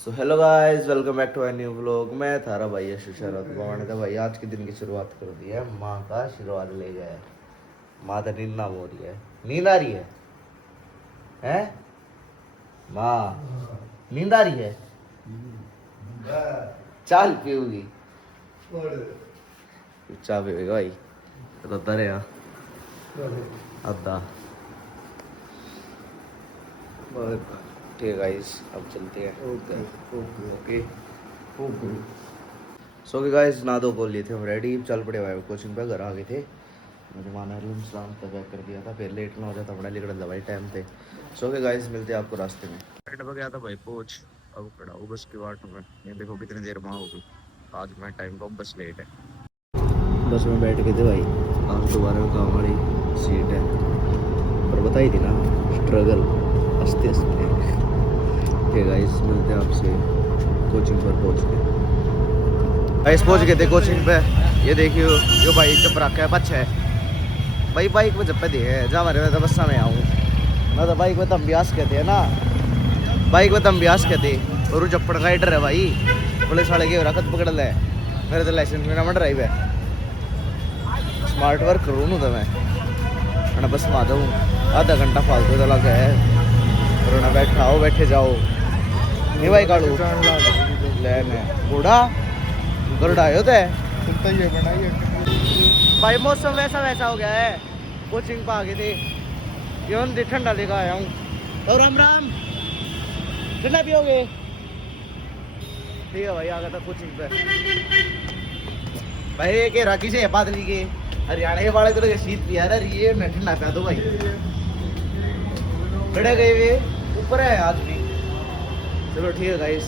So hello guys, welcome back to my new vlog. मैं थारा भाई शरारत भगवान था भाई। आज के दिन की शुरुआत कर दी है, माँ का आशीर्वाद ले गए। माँ तो नींद नाम हो रही है, नींद आ रही है हैं माँ? नींद आ रही है? चाल पीऊगी? चाय पीएगा भाई तो दरे अद्दा। ठीक है गाइस, अब चलते हैं। ओके सो के गाइस, ना दो बोल लिए थे हम रेडी, चल पड़े भाई कोचिंग पे। घर आ गए थे, मुझे माना रूम सलाम तक पैक कर दिया था, फिर लेट ना हो जाता, बड़ा निकल था भाई टाइम पे। सो के गाइस, मिलते हैं आपको रास्ते में। बैठ गया था भाई कोच, अब खड़ा हूँ बस के बाट में। ये देखो कितनी देर वहाँ होगी, आज मैं टाइम पर बस लेट है। बस में बैठ गए थे भाई, आज दोबारा गाँव वाली सीट है, पर बताई थी ना स्ट्रगल हंसते हंसते। ठीक है गाइस, मिलते हैं आपसे कोचिंग पर पहुँच के। गाइस पहुँच गए थे कोचिंग पे। ये देखियो, यो भाई चप रखा है बच्चा है भाई, बाइक में जब पे दे जा हमारे में तो बस्सा में आऊँ ना, तो बाइक में तो अम्बियास कहते हैं ना, बाइक में तो अम्बियास कहते। और चप्पड़ का डर है भाई, पुलिस वाले के रखत पकड़ ले, मेरे तो लाइसेंस में ना ड्राइव है। स्मार्ट वर्क करूँ ना तो मैं बस में आ जाऊँ, आधा घंटा फालतू तो लगा है। और ना बैठाओ बैठे जाओ नहीं भाई, काड़ू लेने बूढ़ा गरुड़ आयो थे भाई। मौसम वैसा वैसा हो गया है, कोचिंग पे आ गए थे, क्यों ठंडा लेकर आया हूँ। और राम राम, ठंडा पियोगे? ठीक है भाई, आ गया था कोचिंग पे भाई। के राखी से पादरी के हरियाणा के वाले तो शीत पिया रहा, ये मैं ठंडा पिया दो भाई। खड़े गए वे ऊपर है आज भी। चलो ठीक है गाइस,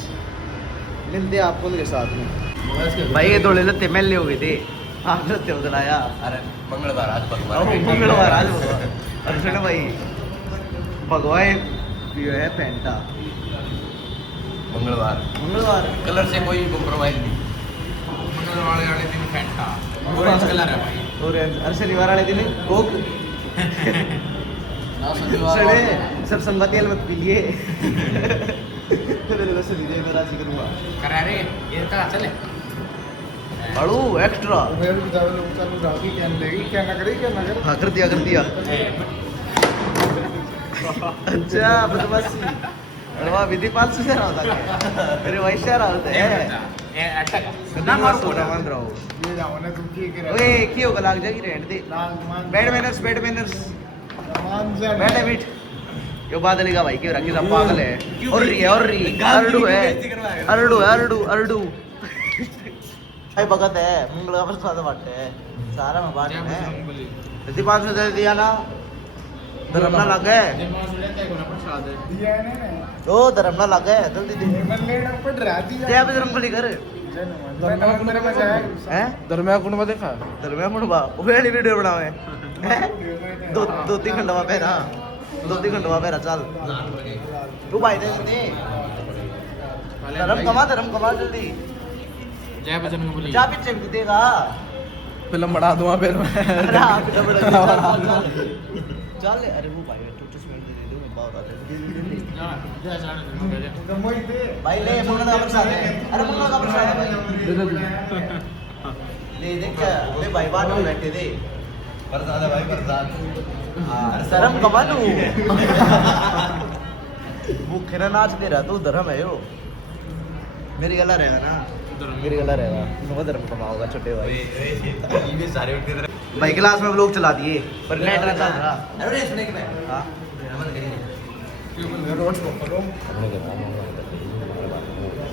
मिलते हैं आपको उनके साथ में। भाई ये थोड़े लत्ते मेले हो गए थे, आप लत्ते बदलाया। अरे मंगलवार आज मंगलवार आज अरे सुनो भाई, भगवान पियो है फैंटा मंगलवार कलर से कोई कॉम्प्रोमाइज नहीं। मंगलवार वाले दिन फैंटा ऑरेंज कलर है भाई, ऑरेंज। अरे शनिवार वाले दिन कोक सब संगति मत पी लिए। मेरा जिक्र हुआ करारे ये का चले बड़ू एक्स्ट्रा हाँ कर दिया अच्छा बदमाशी। अरे वाह, विधि 500 से रहा होता अरे वैसे रहा होता है ना, मार फोड़ा मान रहा हूँ। ओए क्यों होगा, लाग जाएगी रेंट दे। बैड मैनर्स बैठ है मीट। यो बादल का भाई क्यों रखी सब पागल है। और री अरडू भाई भगत है, मंगल का प्रसाद बांटे है सारा में बांटे है। दीपान से दे दिया ना, धर्म ना लगे ओ धर्म ना लगे जल्दी दे। जय बजरंग बली कर हैं धर्मिया कुंड में देखा धर्मिया मुंडवा वेली वीडियो बनावे दो तीन घंटा पहरा चल तू भाई दे सुनी। धर्म कमा जल्दी जय बजरंग बली। जा पीछे भी देगा फिल्म बढ़ा दूंगा फिर मैं। चल अरे वो भाई टूटसमेंट दे दे मैं बहुत आ भाई ले मंगल का प्रसाद है। अरे मंगल का प्रसाद है भाई, ले देख क्या ले भाई बाट में बैठे थे। प्रसाद है भाई प्रसाद। हां शर्म कमालू भूखे ना नाच दे रहा तू, धर्म है यो। मेरी गला रहेगा ना, मेरी गला रहेगा, मैं धर्म कमाऊंगा छोटे भाई। ये भी सारे उनके तरह भाई क्लास में लोग चला दिए पर नेट ना चल रहा। अरे सुने के मैं हां अमन करिए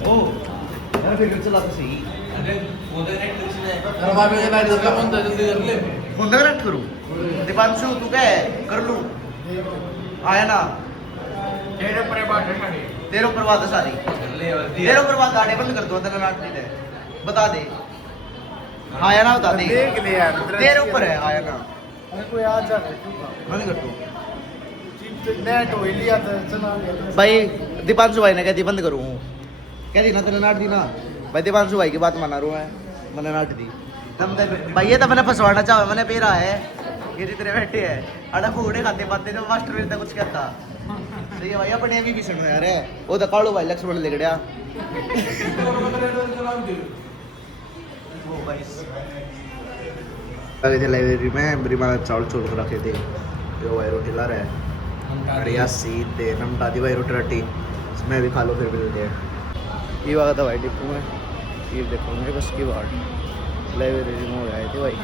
ओ यार फिर चला तो सही। अरे वो तो नेट कुछ नहीं है। अरे भाई मेरा लाइट का फोन जल्दी कर ले। फोन कनेक्ट करूं? दीपांशु तू क्या है कर लूं? आया ना तेरे पर बात है तेरे ऊपर बात है सारी, तेरे ऊपर बात गाड़ी बंद कर दो, तेरा नाट नहीं है बता दे। आया ना बता दे, देख ले यार तेरे ऊपर है। आया ना अरे कोई आ जा बंद कर दो नेट हो लिया था चला लिया भाई। दीपांशु भाई ने कह दी बंद करूँ, कह दी ना तेरे नाट दी ना भाई। दीपांशु भाई की बात मना रू है, मैंने नाट दी भाई। ये तो मैंने फंसवाना चाहा, मैंने पेरा है ये जितने बैठे हैं अड़ा फूडे खाते पाते जो मास्टर मेरे कुछ कहता सही है भाई अपने भी भीषण यार है वो तो कालू भाई लक्ष्मण लिखड़िया वो भाई आगे थे लाइब्रेरी में ब्रिमा चावल छोड़ कर रखे थे जो भाई रोटी ला रहा है बढ़िया सीधे नमटा दी भाई रोटी राटी मैं भी खा लो फिर मिलते हैं ये वाला था भाई डिपो में ये देखो मेरे बस की बात लाइब्रेरी में हो गए थे भाई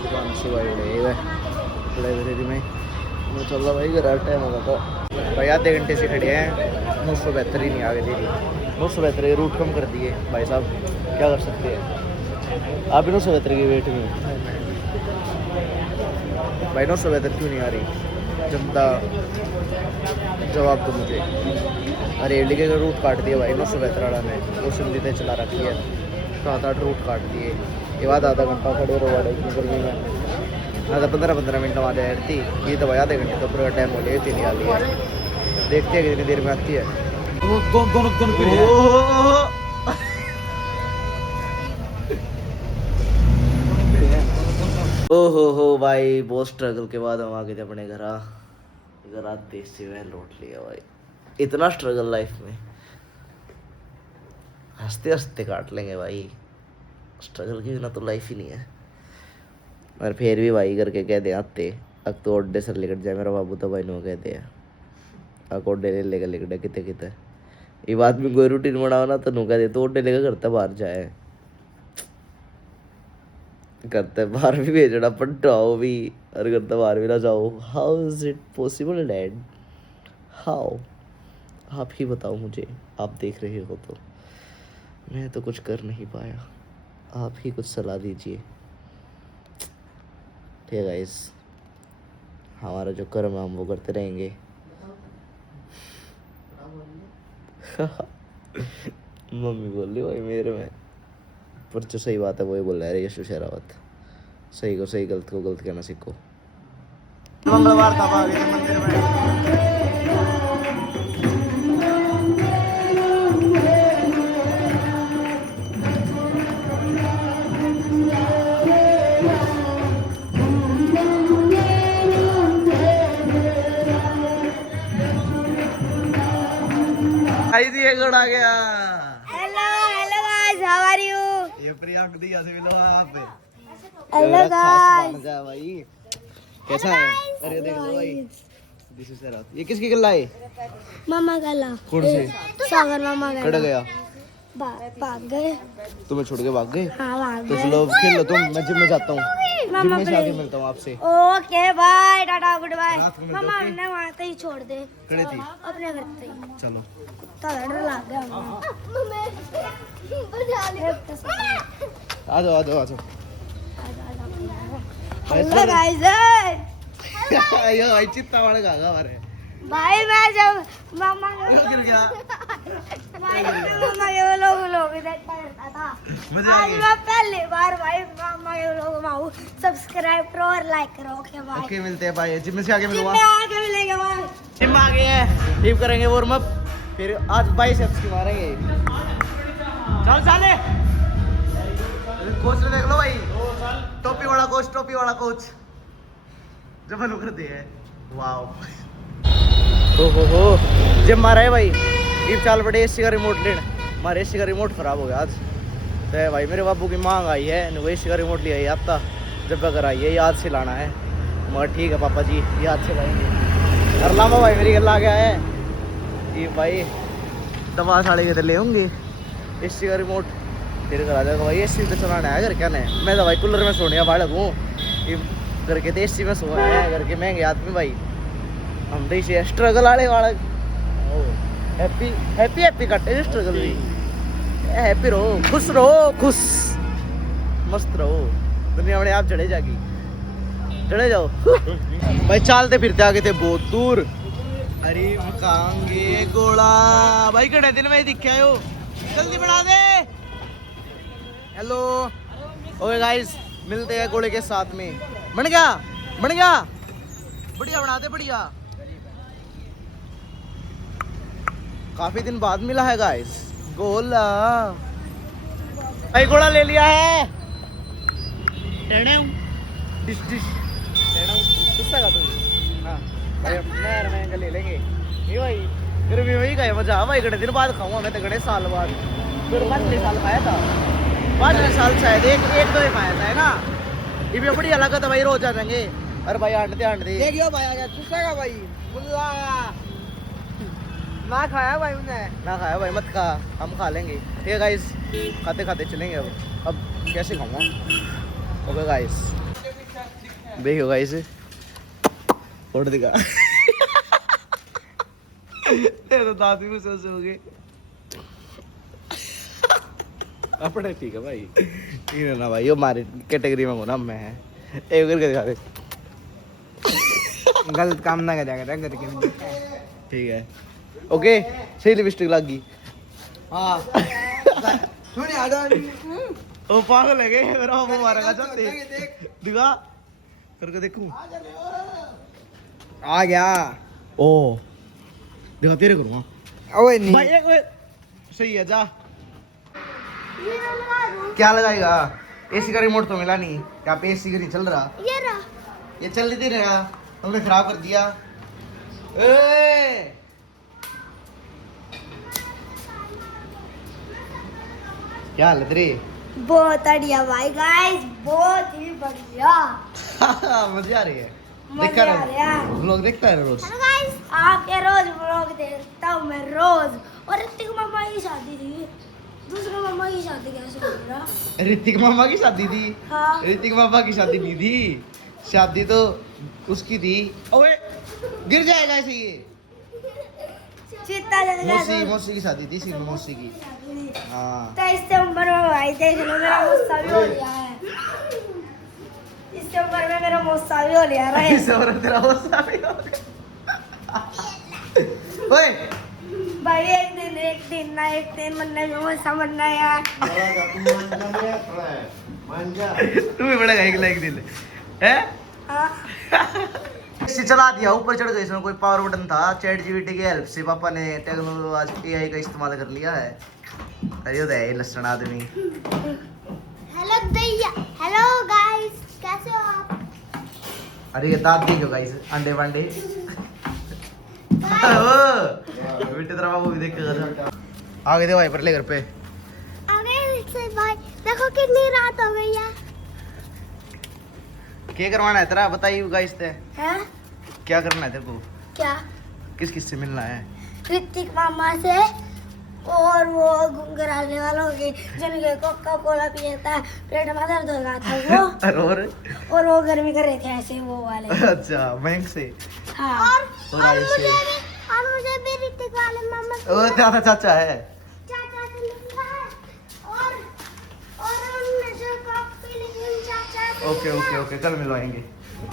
दुकान से भाई ले गए लाइब्रेरी में चल रहा भाई घर टाइम होगा तो भाई आधे घंटे से खड़े हैं 972 ही नहीं आगे दे रही 972 रूट कम कर दिए भाई साहब क्या कर सकते हैं आप भी 972 की वेट में भाई 972 क्यों नहीं आ रही जनता जवाब दो मुझे अरे लिखे का रूट काट दिया भाई 972 वाला ने वो सिंधी से चला रखी है 7-8 रूट काट दिए ये बात आधा घंटा खड़े रहो वाले इतनी गर्मी में मैं तो 15 मिनट वहाँ देर थी ये तो भाई आधे घंटे तो पूरा टाइम हो गया इतनी आ रही है देखते हैं कितनी देर में आती है ओहो हो भाई बहुत स्ट्रगल के बाद हम आ गए थे अपने घर आते से वह लौट लिया भाई इतना स्ट्रगल लाइफ में हंसते हंसते काट लेंगे भाई स्ट्रगल के बिना तो लाइफ ही नहीं है और फिर भी भाई करके कहते आते अब तो ओडे सर लिखट जाए मेरा बाबू तो भाई नो कहते हैं अब ओडे ले लेकर लिखटे कितने कितने ये बात में कोई रूटीन बनाओ ना तो नो कहते तो ओडे लेकर करता बाहर जाए करते बाहर भी भेजना पटाओ भी और करते बाहर भी ना जाओ how is it possible dad how आप ही बताओ मुझे आप देख रहे हो तो मैं तो कुछ कर नहीं पाया आप ही कुछ सलाह दीजिए ठीक है गाइस हमारा जो कर्म है हम वो करते रहेंगे मम्मी बोल रही भाई मेरे में पर जो सही बात है वही बोल रहा है यशु शेरावत सही को सही गलत को गलत कहना सीखो मंगलवार था आ गए मंदिर में ये गुड़ आ गया hello hello guys how are you ये प्रियांक दिया से मिलो आप हेलो गाइस भाई कैसा है अरे देख लो भाई दिस इज रात ये किसकी गल्ला है मामा गला कौन से सागर मामा गला कट गया भाग गए तुम्हें छोड़ के भाग गए हाँ भाग तो गए चलो खेल लो तुम मैं जिम में जाता हूँ जिम मामा में से आके मिलता हूँ आपसे okay bye tata good bye रात में मामा मिलते हमने वहाँ कहीं छोड़ दे खड़े थी अपने घर पे ही चलो कुत्ता डर लग गया आ जाओ आ जाओ आ जाओ हेलो गाइस यो भाई चित्ता वाले गागा मारे भाई मैं जब मामा क्यों गिर गया मामा के लोग इधर करता था मजा आ आज गई मैं पहली बार भाई मामा के लोग माऊ सब्सक्राइब करो और लाइक करो ओके भाई ओके मिलते हैं भाई जिम से आके जिम मिलूंगा में आके मिलेंगे भाई जिम में आ गए हैं टीप करेंगे वार्म अप फिर आज बाइसेप्स की मारेंगे चल साले कोच ने देख लो भाई टोपी वाला कोच जब हम कर दिए वाओ हो जिम मारा है भाई ये चाल बड़े एसी का रिमोट लेने हमारे एसी का रिमोट खराब हो गया आज तो भाई मेरे बाबू की मांग आई है वो एसी का रिमोट लिया है आता जब अगर आई है याद से लाना है मगर ठीक है पापा जी याद से लाएंगे और लामा भाई मेरी गल आ गया है ये भाई दवा साड़े के तो ले होंगे एसी का रिमोट फिर घर आ जाएगा भाई एसी तो चलाना है घर क्या नहीं मैं तो भाई कूलर में सोने का भाड़ा लगूँ घर के तो एसी में सोना है घर के महंगे आदमी भाई हम तो इसे स्ट्रगल वाले वाला हैप्पी हैप्पी हैप्पी कटे स्ट्रगल भी हैप्पी रहो खुश मस्त रहो दुनिया में आप चढ़े जाओ भाई चलते फिरते आगे थे बहुत दूर अरे मकांगे गोला भाई कड़े दिन में दिखे हो जल्दी बढ़ा दे हेलो ओके गाइस मिलते हैं गोले के साथ में बन गया बढ़िया बना दे बढ़िया काफी दिन बाद मिला है गाइस गोला भाई गोला ले लिया है डिश गुस्सा का तुम हाँ नहर में ले लेंगे ये भाई गर्मी में ही गए मजा भाई गड़े दिन बाद खाऊंगा मैं तो गड़े साल बाद फिर पिछले साल खाया था पिछले साल शायद एक दो ही खाया था है ना ये भी बड़ी अलग है भाई रोज आ जाएंगे अरे भाई आंट दे देखियो भाई आ गया दूसरा भाई मुल्ला ना खाया भाई उन्हें ना खाया भाई मत खा हम खा लेंगे ठीक है गाइस खाते खाते चलेंगे अब कैसे खाऊंगा ओके गाइस देखो गाइस फोड़ दिखा ये तो दादी में सोच हो गए अपने ठीक है भाई ठीक है ना भाई ये हमारी कैटेगरी में हो ना मैं एक करके दिखा दे गलत काम ना करेगा करके ठीक है ओके सही लिपस्टिक लग गई हाँ सुनिए आ जाओ ओ पागल है गए मेरा मुंह मारेगा चलते दिखा करके देखूं आ गया ओ दिखा तेरे करूंगा ओए नहीं भाई एक सही है जा क्या लगाएगा एसी का रिमोट तो मिला नहीं यहाँ पे एसी का नहीं चल रहा ये रहा ये चल नहीं रहा तुमने खराब कर दिया ए! क्या हालत रे बहुत बढ़िया भाई गाइस बहुत ही बढ़िया मजा आ रही है मजा देखता आ रहा है। रहे लोग देखता है रोज हेलो गाइस आपके रोज व्लॉग देखता हूँ मैं रोज और ऋतिक मामा की शादी थी दूसरे मामा की शादी कैसे हो रहा ऋतिक मामा की शादी थी हाँ ऋतिक मामा की शादी नहीं थी शादी तो उसकी थी ओए गिर जाएगा ऐसे ये चित्ता मौसी मौसी की शादी थी सिर्फ मौसी की हाँ 23 सितंबर में भाई देख लो मेरा मुस्सा भी हो लिया है इस सितंबर में मेरा मुस्सा भी हो लिया है इस और तेरा मौसा भी हो गया ओए भाई एक दिन बनने में मुस्सा बनना है यार तू भी बड़ा एक दिन है हाँ इसे चला दिया ऊपर चढ़ गई इसमें कोई पावर बटन था चैट जीपीटी की हेल्प से पापा ने टेक्नोलॉजी एआई का इस्तेमाल कर लिया है अरे ये है लक्षण आदमी हेलो दैया हेलो गाइस कैसे हो आप अरे ये दांत देखो गाइस अंडे वंडे बेटे तेरा बाबू भी देख के आ गए थे भाई पर ले घर पे अरे से भाई देखो कितनी रात हो गई है क्या करवाना है तेरा बताइए गाइस ते हैं क्या करना है तेरे को क्या किस किस से मिलना है ऋतिक मामा से और वो घुंघराने वालों के जिनके कोका कोला पिएता पेट में दर्द हो रहा था वो और वो गर्मी कर रहे थे ऐसे वो वाले अच्छा बैंक से हाँ और मुझे भी ऋतिक वाले मामा ओ तेरा चाचा है चाचा से मिलना है और उनमें से कॉफी लेकिन चाचा से ओके ओके ओके कल मिलवाएंगे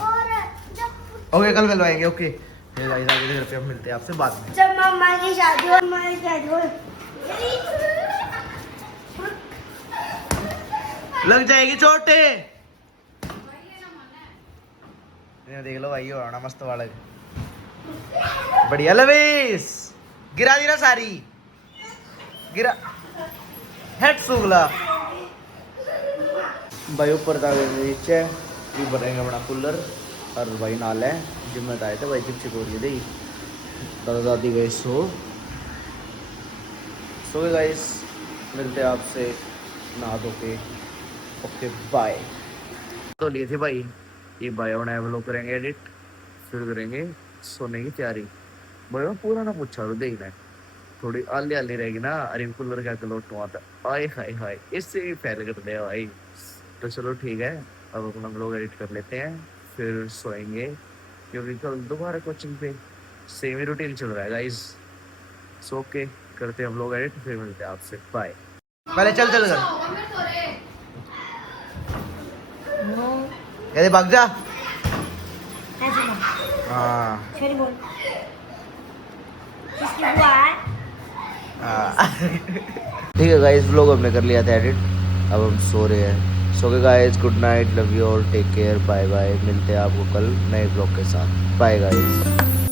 और जब ओके कल मिलवाएंगे ओके ये गाइस आगे घर पे हम मिलते हैं आपसे बाद में जब मामा की शादी हो मामा की शादी हो लग जाएगी चोटे ये देख लो भाई होना मस्त वाला बढ़िया लवेश गिरा दी ना सारी गिरा हेड सुगला भाई ऊपर था नीचे ये बनाएंगे अपना कूलर और भाई नाल है जिम में आए थे भाई चिप चिप हो रही थी दादा दादी गए सो गाइस मिलते हैं आपसे नहा धो के ओके बाय तो लिए थे भाई ये भाई बनाए वो लोग करेंगे एडिट फिर करेंगे सोने की तैयारी भाई मैं पूरा ना पूछा तो देखना है थोड़ी आली आली रहेगी ना अरे कूलर क्या कलोट आता आए हाय हाय इससे भी फैल कर दिया भाई तो चलो ठीक है अब अपना हम लोग एडिट कर लेते हैं फिर सोएंगे क्योंकि कल दोबारा कोचिंग पे सेम ही रूटीन चल रहा है गाइस सो ओके करते हैं हम लोग एडिट फिर मिलते हैं आपसे बाय पहले चल चल कर कहते भाग जा ऐसे ना हाँ फिर बोल किसकी बुआ है ठीक है गाइस व्लॉग हमने कर लिया था एडिट अब हम सो रहे हैं सो के guys good night love you all take care bye bye मिलते हैं आपको कल नए व्लॉग के साथ बाय गाइस